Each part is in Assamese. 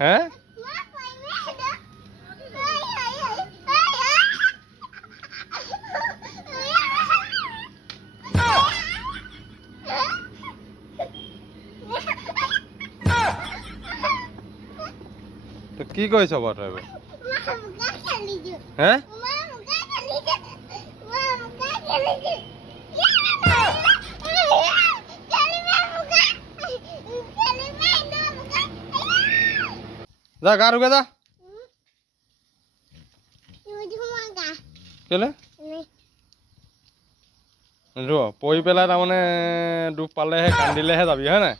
হে তো কি কৈছ বাৰু তই হে যা গা ধুগে যা কেলে পৰি পেলাই তাৰমানে দুখ পালেহে কান্দিলেহে যাবি হয় নাই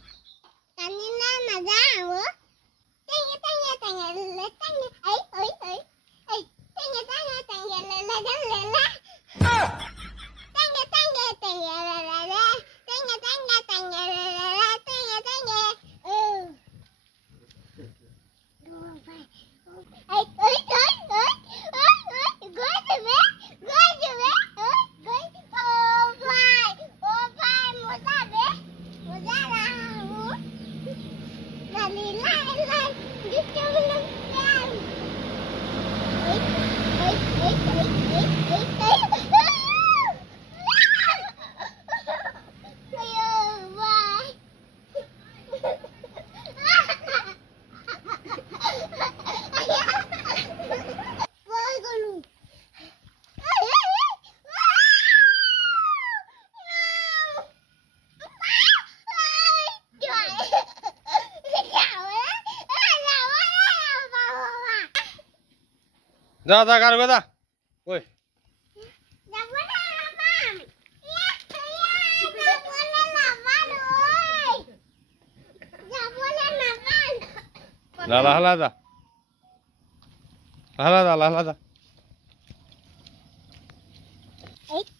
যা যা গা ধুগে যা ঐ লাহ লাহ যা লাহ যা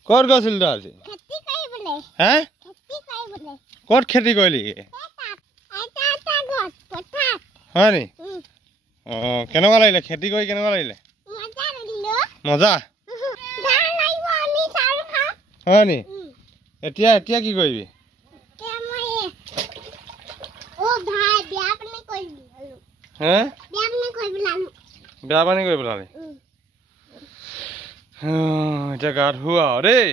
ক'ত গৈছিল তই আজি হে ক'ত খেতি কৰিলি হয় নি অঁ কেনেকুৱা লাগিলে খেতি কৰি কেনেকুৱা লাগিলে মজা হয় নি এতিয়া এতিয়া কি কৰিবি হে বেয়া পানী কৰি পেলালি এতিয়া গা ধুও আৰু দেই